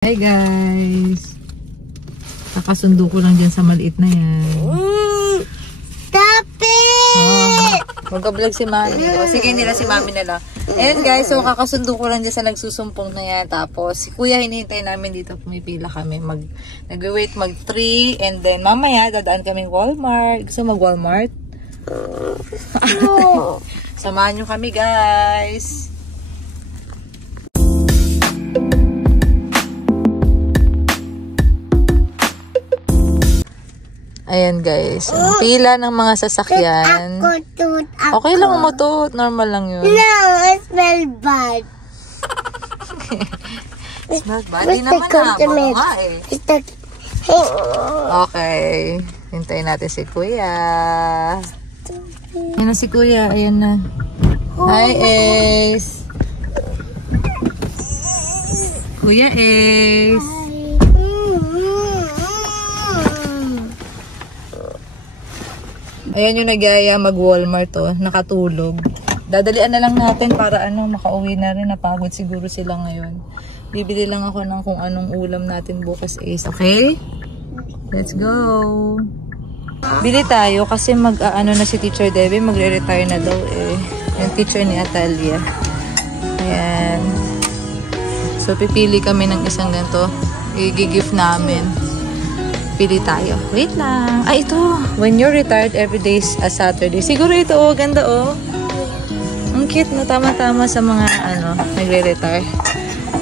Hi guys! Kakasundo ko lang dyan sa maliit na yan. Stop it! Mag-vlog si Mami. O sige nila si Mami na lang. Ayan guys, so kakasundo ko lang dyan sa nagsusumpong na yan. Tapos si Kuya hinihintay namin dito. Pumipila kami. Nag-wait mag 3 and then mamaya dadaan kaming Walmart. Gusto mag-Walmart? No. Samahan nyo kami guys! Ayan guys, ang pila ng mga sasakyan. Okay lang umutot, normal lang yun. No, it smells bad. Smells bad? Di naman na, nga eh. Okay, hintayin natin si Kuya. Ayan na si Kuya, ayan na. Hi Ace! Kuya Ace! Ayan yung nagyaya mag-Walmart to, nakatulog. Dadalian na lang natin para makauwi na rin. Napagod siguro sila ngayon. Bibili lang ako ng kung anong ulam natin bukas Ace, okay? Let's go! Bili tayo kasi na si Teacher Debbie, magre-retire na daw eh. Yung teacher ni Atalia. Ayan. So pipili kami ng isang ganito. I-gift namin. Pili tayo. Wait lang. Ay, ito. When you're retired, every day is a Saturday. Siguro ito, oh. Ganda, oh. Ang cute, no? Tama-tama sa mga, nagre-retire.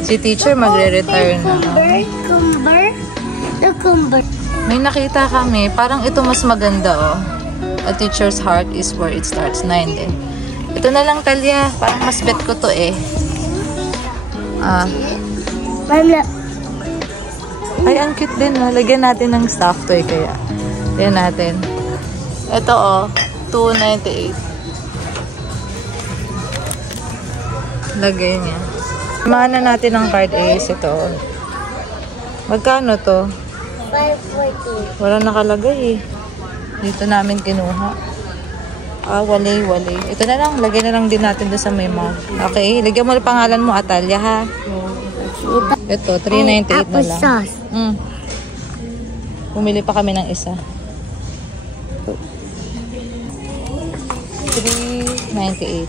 Si teacher, magre-retire na. Cucumber. May nakita kami. Parang ito mas maganda, oh. A teacher's heart is where it starts. 9 din. Ito na lang, Talia. Parang mas bet ko to, eh. Ay, ang cute din, no? Lagyan natin ng stuff toy kaya. Lagyan natin. Ito, oh. $2.98. Lagay niya. Samahan na natin ang card Ace. Ito, oh. Magkano to? $5.40. Wala nakalagay, eh. Dito namin kinuha. Wali. Ito na lang. Lagyan na lang din natin doon sa may mug. Okay. Lagyan mo na pangalan mo, Atalia, ha? Ito, $3.98 na lang. Sauce. Pumili pa kami ng isa. $3.98.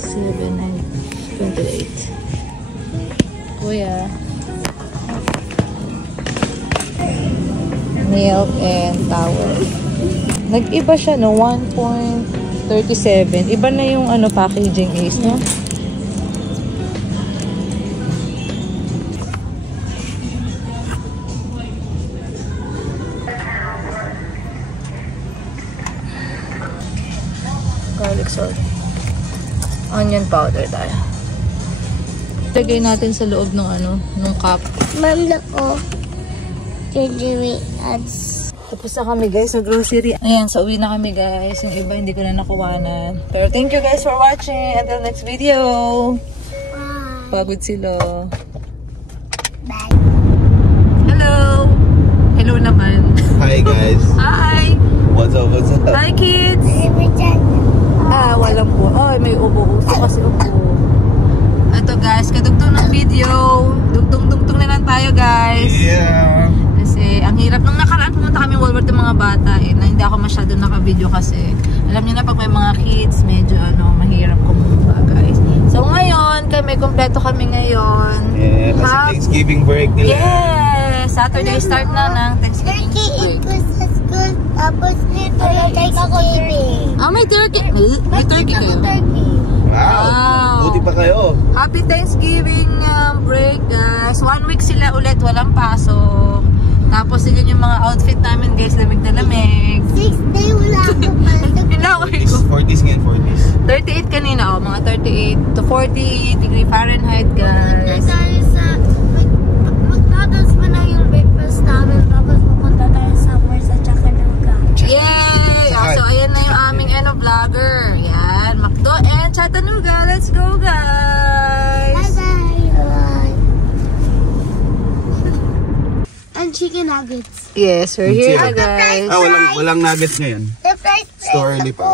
$7.28. Kuya. Milk and towel. Nag-iba siya, no? 1.37. Iba na yung packaging Ace, no? Garlic salt. Onion powder tayo. Lagay natin sa loob ng nung cup. Ma'am, ako. Gingery ads. Tapos na kami guys sa grocery. Ayan, so uwi na kami guys. Yung iba hindi ko na nakuwanan. Pero thank you guys for watching. Until next video. Pagod sila. Bye. Hello. Hello naman. Hi guys. Hi. What's up? Hi kids. Walang po. Oh, may ubo-uso kasi ubo. Ito guys, kadugtong ng video. Dugtong-dugtong na lang tayo guys. Yeah. Kasi ang hirap. Nung nakaraan pumunta kami Walmart ng mga bata na hindi ako masyado naka-video kasi alam niyo na pag may mga kids, medyo mahirap kumuha guys. So ngayon, may kompleto kami ngayon. Yeah, kasi Thanksgiving break nila. Yes! Saturday start na ng Thanksgiving break. Tapos nito Thanksgiving. May turkey. May turkey kayo. Wow. Buti pa kayo. Happy Thanksgiving break guys. 1 week sila ulit, walang pasok. Tapos yun yung mga outfit namin guys, lamig na lamig. 6 day wala ako pa. 40s ngayon, 40s. 38 kanina, mga 38 to 40 degree Fahrenheit guys. Mag-noodles pa na yung breakfast namin. Tapos pupunta tayo somewhere sa Chattanooga. Yay! So ayan na yung aming vlogger. Yan, McDo and Chattanooga. Let's go guys! Bye-bye! And chicken nuggets. Yes, we're here na guys. Walang nuggets ngayon. Too early pa.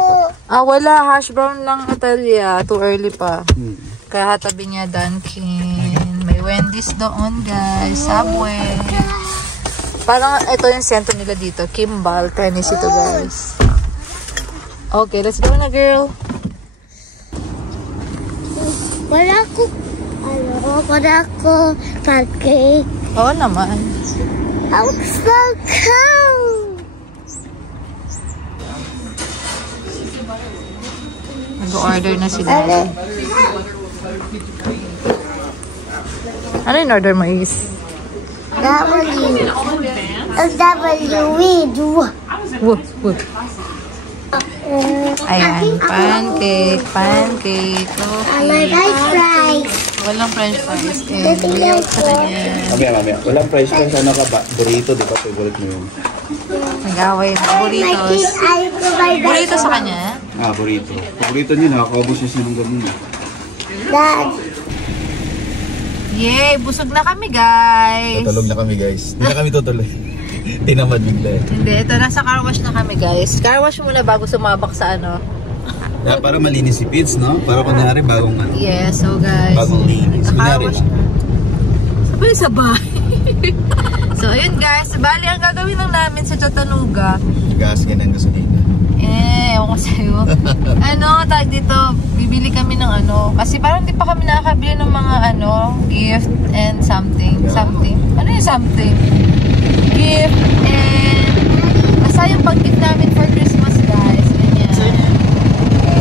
Wala. Hash brown lang Atalia. Too early pa. Kaya tabi niya Dunkin. Wendy's doon, guys. Subway. Parang ito yung sentro nila dito. Kimball, Tennessee to, guys. Okay, let's go na, girl. Wala ko pancake. Oo naman. I'm so cold. Nag-order na si Daddy. Ano yung order mo is? Ayan, pancake. Okay. Walang french fries. Milk sa kanya. Mamaya. Walang price pa sana ka ba? Burrito, di ba? Favorite mo yun. Nag-away na. Burritos. Burrito sa kanya? Burrito. Burrito niyo, nakakaubos niyo siya ng ganun. Dad. Yay! Busog na kami, guys. Tutulog na kami, guys. Hindi na kami tutuloy. Tinamad bigla. Hindi, ito nasa car wash na kami, guys. Car wash muna bago sumabak sa ano. Para malinis si Pids, no? Para kunyari bagong ano. Yes, so guys. Bagong linis. Kunyari lang. Sabay. So, ayun guys. Bali, ang gagawin lang namin sa Chattanooga. Gas, ganun gasolina. Ewan ko sa'yo. Tag dito, bibili kami ng ano. Kasi parang di pa kami nakakabili ng mga gift and something. Something. Ano yung something? Gift and basta yung pag-gift namin for Christmas, guys. Ganyan.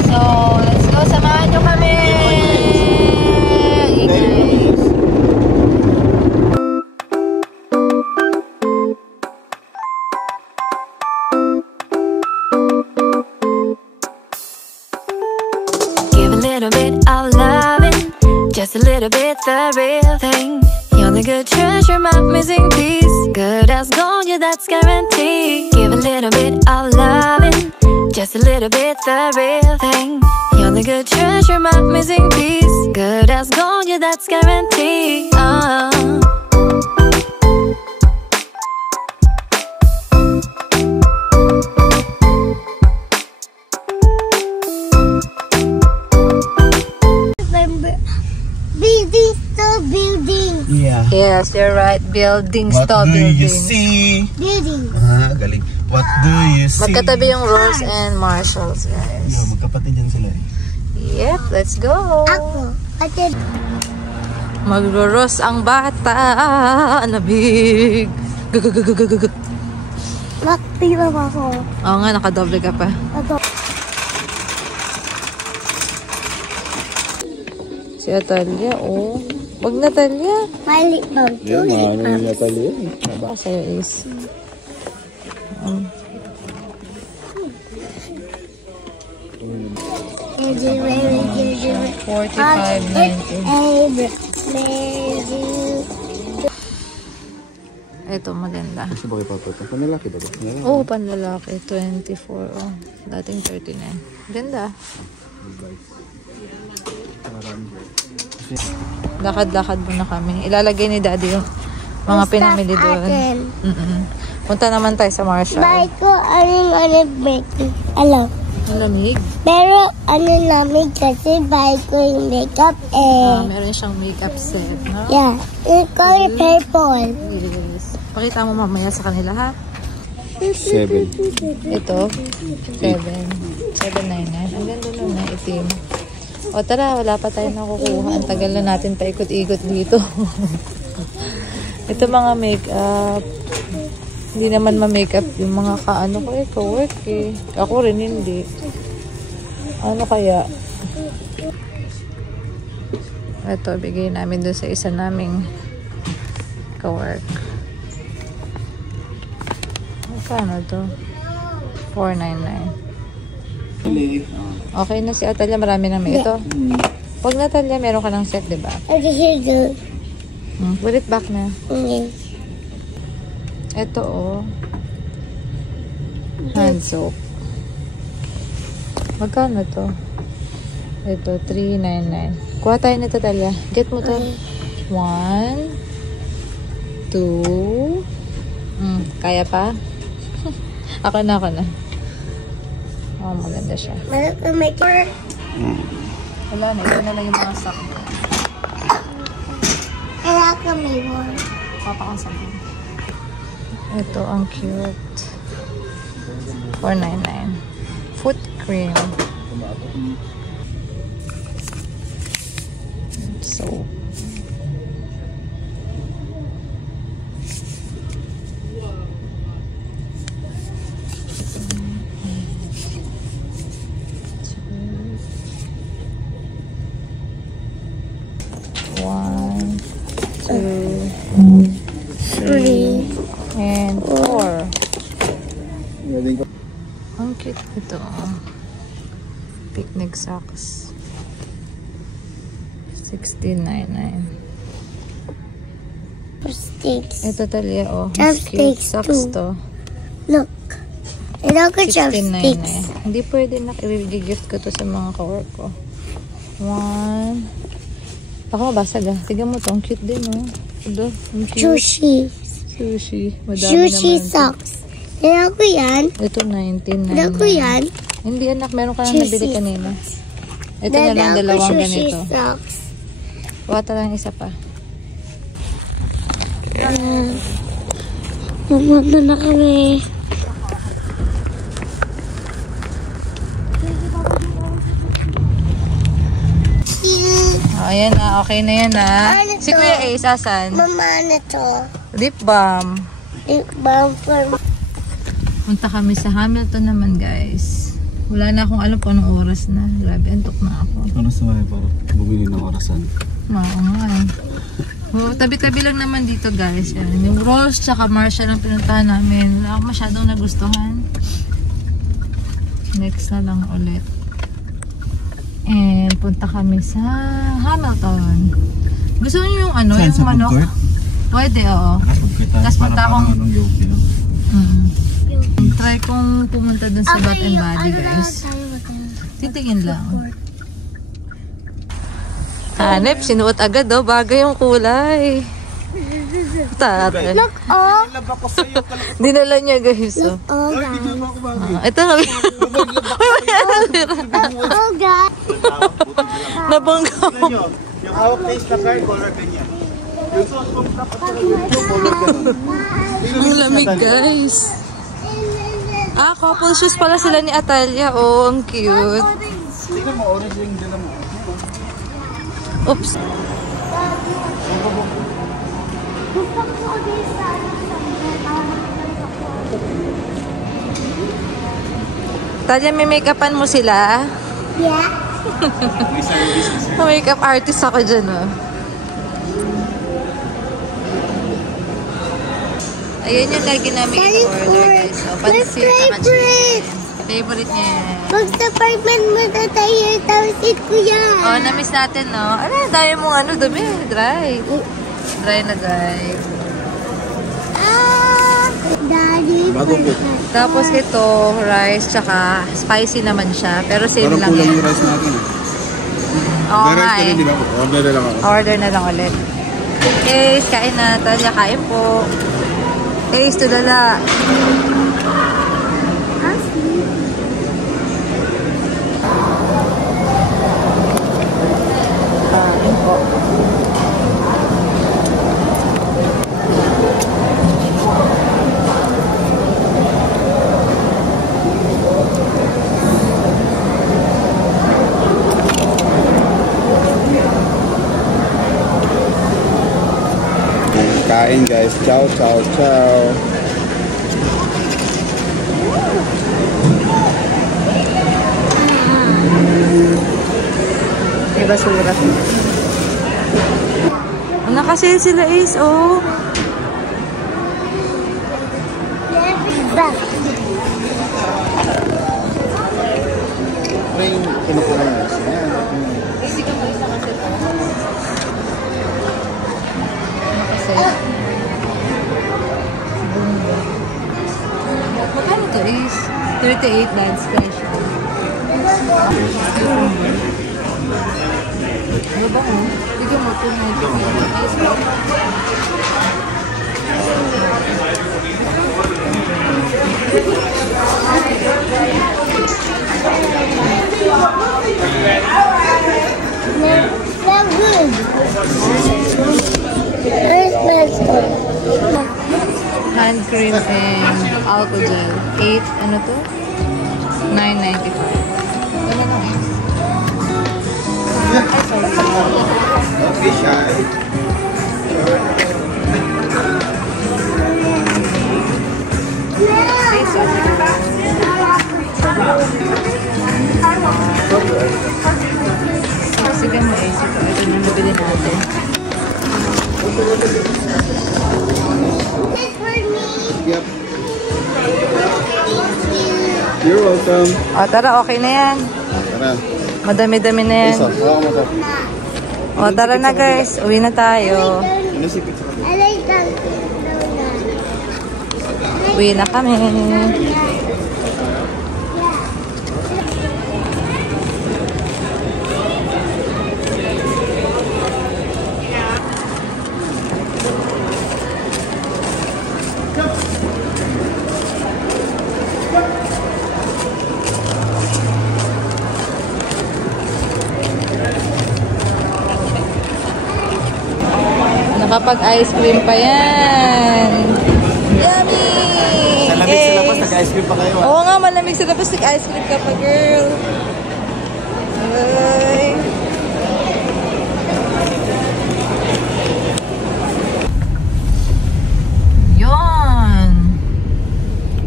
So, let's go. Samahan nyo kami. Give a little bit of loving, just a little bit the real thing. You're the good treasure, my missing piece. Good as gold, yeah, that's guaranteed. Give a little bit of loving, just a little bit the real thing. You're the good treasure, my missing piece. Good as gold, yeah, that's guaranteed. Buildings. Yeah. Yes, you're right. Buildings What to do you buildings. see? Buildings. Galing. What do you see? Magkatabi yung Rose and Marshalls, guys. Yeah, magkapatid yan sila. Yep, let's go. Ako. Ate. Magro-rose ang bata. Nabig. Gagagagagagag. Nakpila ba ako? Oo nga, nakadoble ka pa. Ako. Si Atalia, oh. Wag Natalia. Mali ba? Yeah, maano yung Natalia. Baka sa'yo is. 45.90. Ito, maganda. Gusto ba kayo papatang? Panlalaki ba ba? Panlalaki. Oo, panlalaki. 24. Oh, dating 39. Ganda. Lakad-lakad muna kami. Ilalagay ni Daddy yung mga pinamili doon. Punta naman tayo sa Marshall. Bye ko, anong break. Alam. Ang lamig. Pero ano namin kasi bye ko yung makeup Meron siyang makeup set, no? yeah, yung color purple. Yes. Pakita mo mamaya sa kanila, ha? 7. Ito, 7.99. Ang ganda nun na itim. O tara, wala pa tayo nakukuha. Ang tagal na natin paikot-ikot dito. Ito mga makeup. Hindi naman ma-makeup yung mga kaano ko ka-work eh. Ako rin hindi. Ano kaya? Ito, bigay namin doon sa isa naming ka-work. Magkano to? 499. Okay na si Atalia, marami na may ito. Pag Natalia, meron ka ng set, diba? Put it back na. Ito, oh. Hand soap. Magkano to? Ito, 399. Kuha tayo nito, Talia. Get mo to. 1, 2. Kaya pa? Ako na. Oh, maganda siya. Wala na, ito na lang yung mga stock. Baka may one. Papakasabi. Ito ang cute. $4.99. Foot cream. So. One, two, three, and four. Ang cute ito. Picnic socks. $16.99. Chopsticks. Ito Talia, oh. Chopsticks Cute socks too. to. Look. I don't get chopsticks. $16.99. Hindi pwede na i-gift ko to sa mga kawork ko. One. Baka mabasag ah. Tignan mo to. Ang cute din, oh. Ito. Ang cute. Sushi. Sushi. Madami Sushi naman. socks. Kailan ko yan? Ito $19.99. Kailan ko yan? Hindi anak. Meron ka na Sushi. nabili kanina. Ito na lang Kailan ko dalawang sushi ganito. socks. Wata lang isa pa. Pumunta na kami. Oh, ayan na. Okay na yan na. Ano Si to? Kuya Ace, asan? Mama, ano to? Lip balm. Lip balm for... Punta kami sa Hamilton naman, guys. Wala na akong alam kung anong oras na. Grabe, antok na ako. Ano sa mga para bumili ng orasan? Oo nga eh. Oh, tabi-tabi lang naman dito, guys. Yan. Yung Rose tsaka Marshall ang pinuntahan namin. Wala akong masyadong nagustuhan. Next na lang ulit. And punta kami sa Hamilton. Gusto niyo yung ano, yung manok? Pwede, oo. Tapos punta akong... Try kong pumunta dun sa Bath and Body, guys. Titingin lang. Hanep, sinuot agad, oh. Bagay yung kulay. Tatay. Look, oh. Dinala niya, guys, oh. Oh, God. Ito kami. Oh, God. Nabangga mo. Yung hawak taste na card, color ganyan. Yung sauce kong kapatid, yung color ganyan. Ang lamig, guys. Ah, couple shoes pala sila ni Atalia. Oh, ang cute. Tingnan mo, orange yung dala mo. Oops. Gusto ko din sa Talia, may make-upan mo sila? Yeah. Makeup artist ako dyan, oh. Ayun yung lagi namin in-order, guys. So, pansit, saka chicken. Favorite niya yan. Mag-apartment mo na tayo, tapos ko yan. Oh, na-miss natin, no? Ano, dahil mong ano, dumi. Dry. Dry na dry. Daddy. Bago po. Tapos ito, rice, tsaka spicy naman siya. Pero same Parang lang kulang yan. yung rice natin. Oo May nga rice ka eh. rin, di ba? Order na lang ako. Order na lang ulit. Ace, kain na. Talia, kain po. Ace, tulala. Kain po. Kain guys. Ciao, ciao, ciao. May basura. Nakasale sila, Ace, oh. Back. Ito yung kinukuha ng rice. Easy ka mo isa kasi ito. Nakasale. Magkano to, Ace? $38 special. Ano ba mo? Tignan mo po na ito. Ace, They're good. Let's go. Hand cream and alcohol gel. 8, ano to? 9.95. Ano lang eh? Ay, sorry. Okay, Shy. Peso. Sige mo eh. Ito na nabili natin. This for me. Yep. You're welcome. O, tara. Okay na yan. Tara. Madami-dami na yan. Isa, hawa mo to. O, tara na guys. Uwi na tayo. Inisipit sa kabila. I like that. Uwi na kami. Nakapag-ice cream pa yan. Yummy! Sa lamig sa labas, nag-ice cream pa kayo. Oo nga, malamig sa labas. Nag-ice cream ka pa, girl. Ay. Yun.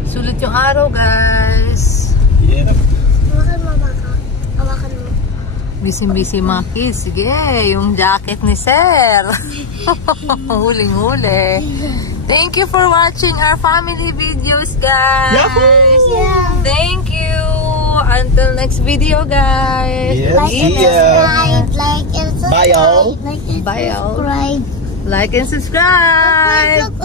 Sulit yung araw, guys. Yeah. Hawakan mo, baka. Hawakan mo. Busy-busy mga kids. Sige, yung jacket ni Sir. Huling-huli. Thank you for watching our family videos, guys. Yahoo! Thank you. Until next video, guys. Yeah, Like and see ya. subscribe. Like and subscribe. Bye, all. Like and Bye, all. subscribe. Like and subscribe. Look,